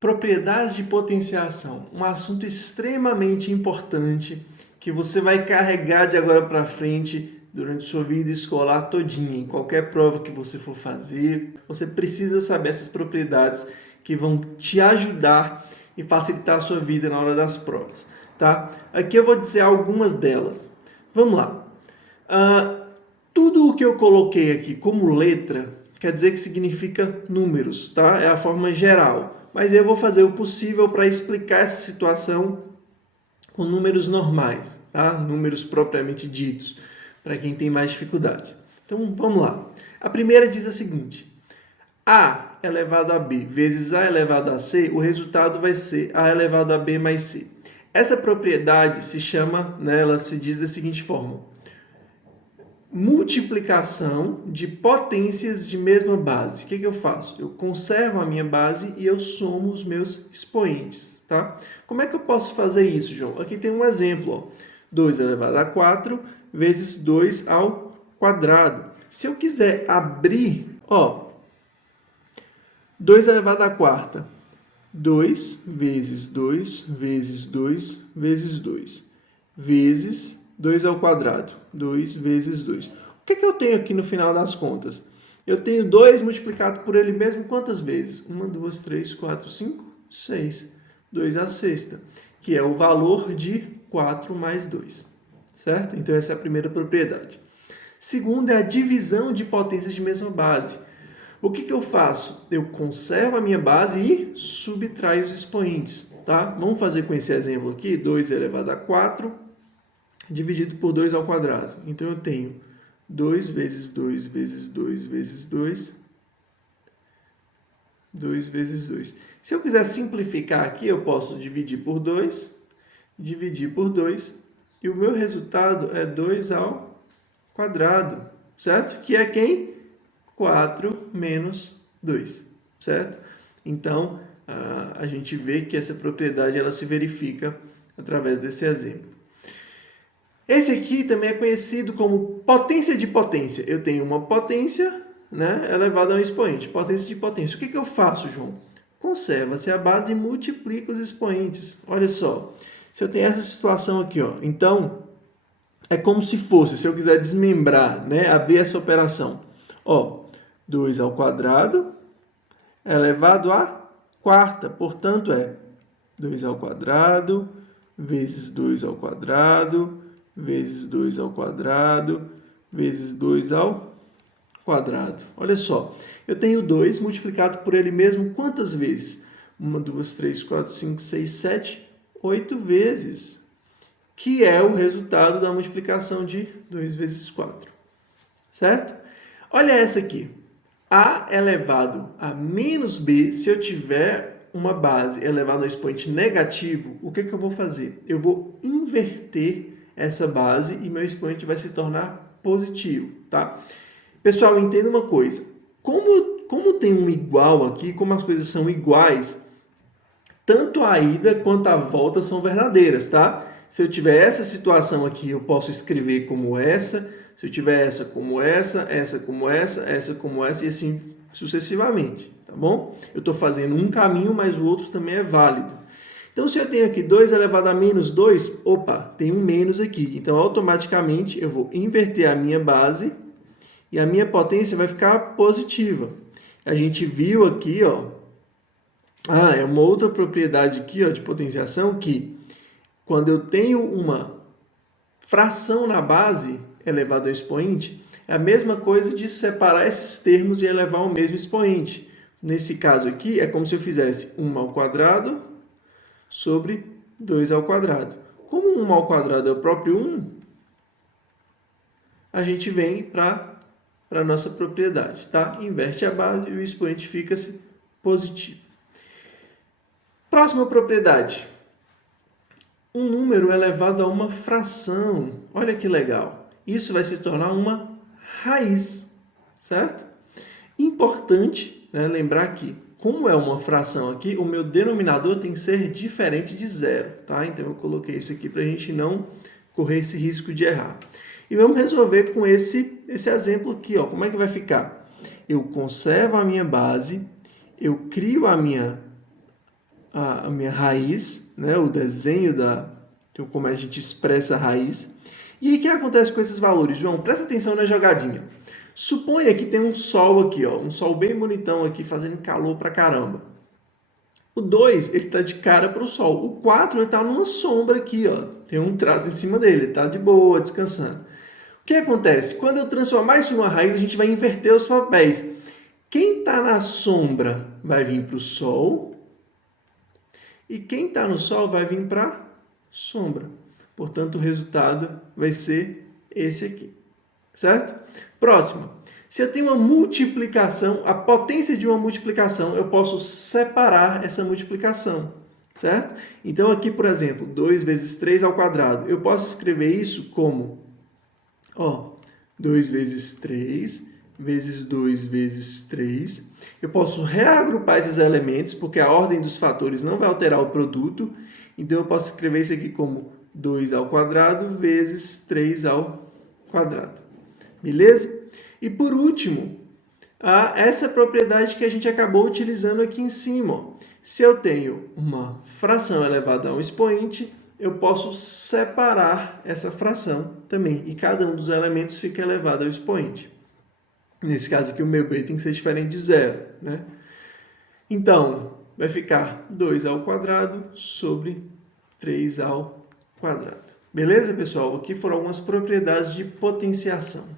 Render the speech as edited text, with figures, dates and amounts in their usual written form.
Propriedades de potenciação, um assunto extremamente importante que você vai carregar de agora para frente durante sua vida escolar todinha. Em qualquer prova que você for fazer, você precisa saber essas propriedades que vão te ajudar e facilitar a sua vida na hora das provas, tá? Aqui eu vou dizer algumas delas. Vamos lá. Tudo o que eu coloquei aqui como letra quer dizer que significa números, tá? É a forma geral. Mas eu vou fazer o possível para explicar essa situação com números normais, tá? Números propriamente ditos, para quem tem mais dificuldade. Então, vamos lá. A primeira diz a seguinte: A elevado a B vezes A elevado a C, o resultado vai ser A elevado a B mais C. Essa propriedade se chama, né, ela se diz da seguinte forma: multiplicação de potências de mesma base. O que eu faço? Eu conservo a minha base e eu somo os meus expoentes, tá? Como é que eu posso fazer isso, João? Aqui tem um exemplo, ó. 2 elevado a 4 vezes 2 ao quadrado. Se eu quiser abrir, ó, 2 elevado a quarta, 2 vezes 2 vezes 2 vezes 2 vezes 2 ao quadrado, 2 vezes 2. O que eu tenho aqui no final das contas? Eu tenho 2 multiplicado por ele mesmo quantas vezes? 1, 2, 3, 4, 5, 6. 2 à sexta, que é o valor de 4 mais 2. Certo? Então, essa é a primeira propriedade. Segunda é a divisão de potências de mesma base. O que eu faço? Eu conservo a minha base e subtraio os expoentes. Tá? Vamos fazer com esse exemplo aqui, 2 elevado a 4 dividido por 2 ao quadrado. Então, eu tenho 2 vezes 2 vezes 2 vezes 2, 2 vezes 2. Se eu quiser simplificar aqui, eu posso dividir por 2, dividir por 2, e o meu resultado é 2 ao quadrado, certo? Que é quem? 4 menos 2, certo? Então, a gente vê que essa propriedade ela se verifica através desse exemplo. Esse aqui também é conhecido como potência de potência. Eu tenho uma potência, né, elevada a um expoente. Potência de potência. O que eu faço, João? Conserva-se a base e multiplica os expoentes. Olha só. Se eu tenho essa situação aqui, ó, então, é como se fosse, se eu quiser desmembrar, né, abrir essa operação. Ó, 2 ao quadrado elevado à quarta. Portanto, é 2 ao quadrado vezes 2 ao quadrado vezes 2 ao quadrado, vezes 2 ao quadrado. Olha só, eu tenho 2 multiplicado por ele mesmo quantas vezes? 1, 2, 3, 4, 5, 6, 7, 8 vezes. Que é o resultado da multiplicação de 2 vezes 4. Certo? Olha essa aqui. A elevado a menos B, se eu tiver uma base elevada ao expoente negativo, o que eu vou fazer? Eu vou inverter essa base e meu expoente vai se tornar positivo, tá? Pessoal, entenda uma coisa. Como tem um igual aqui, como as coisas são iguais, tanto a ida quanto a volta são verdadeiras, tá? Se eu tiver essa situação aqui, eu posso escrever como essa. Se eu tiver essa como essa como essa como essa e assim sucessivamente, tá bom? Eu estou fazendo um caminho, mas o outro também é válido. Então, se eu tenho aqui 2 elevado a menos 2, opa, tem um menos aqui. Então, automaticamente, eu vou inverter a minha base e a minha potência vai ficar positiva. A gente viu aqui, ó, é uma outra propriedade aqui, ó, de potenciação, que quando eu tenho uma fração na base elevada ao expoente, é a mesma coisa de separar esses termos e elevar ao mesmo expoente. Nesse caso aqui, é como se eu fizesse 1 ao quadrado sobre 2 ao quadrado. Como 1 ao quadrado é o próprio 1, a gente vem para a nossa propriedade, tá? Inverte a base e o expoente fica-se positivo. Próxima propriedade. Um número elevado a uma fração. Olha que legal. Isso vai se tornar uma raiz, certo? Importante, né, lembrar que, como é uma fração aqui, o meu denominador tem que ser diferente de zero, tá? Então, eu coloquei isso aqui para a gente não correr esse risco de errar. E vamos resolver com esse exemplo aqui, ó. Como é que vai ficar? Eu conservo a minha base, eu crio a minha a minha raiz, né? O desenho como a gente expressa a raiz. E aí o que acontece com esses valores? João, presta atenção na jogadinha. Suponha que tem um sol aqui, ó, um sol bem bonitão aqui, fazendo calor pra caramba. O 2, ele está de cara para o sol. O 4, ele está numa sombra aqui, ó. Tem um traço em cima dele, ele está de boa, descansando. O que acontece? Quando eu transformar isso numa raiz, a gente vai inverter os papéis. Quem está na sombra vai vir para o sol e quem está no sol vai vir para a sombra. Portanto, o resultado vai ser esse aqui. Certo? Próxima. Se eu tenho uma multiplicação, a potência de uma multiplicação, eu posso separar essa multiplicação, certo? Então, aqui, por exemplo, 2 vezes 3 ao quadrado. Eu posso escrever isso como, 2 vezes 3 vezes 2 vezes 3. Eu posso reagrupar esses elementos, porque a ordem dos fatores não vai alterar o produto. Então, eu posso escrever isso aqui como 2 ao quadrado vezes 3 ao quadrado. Beleza? E por último, essa propriedade que a gente acabou utilizando aqui em cima. Ó. Se eu tenho uma fração elevada a um expoente, eu posso separar essa fração também. E cada um dos elementos fica elevado ao expoente. Nesse caso aqui, o meu b tem que ser diferente de zero. Né? Então, vai ficar 2 ao quadrado sobre 3 ao quadrado. Beleza, pessoal? Aqui foram algumas propriedades de potenciação.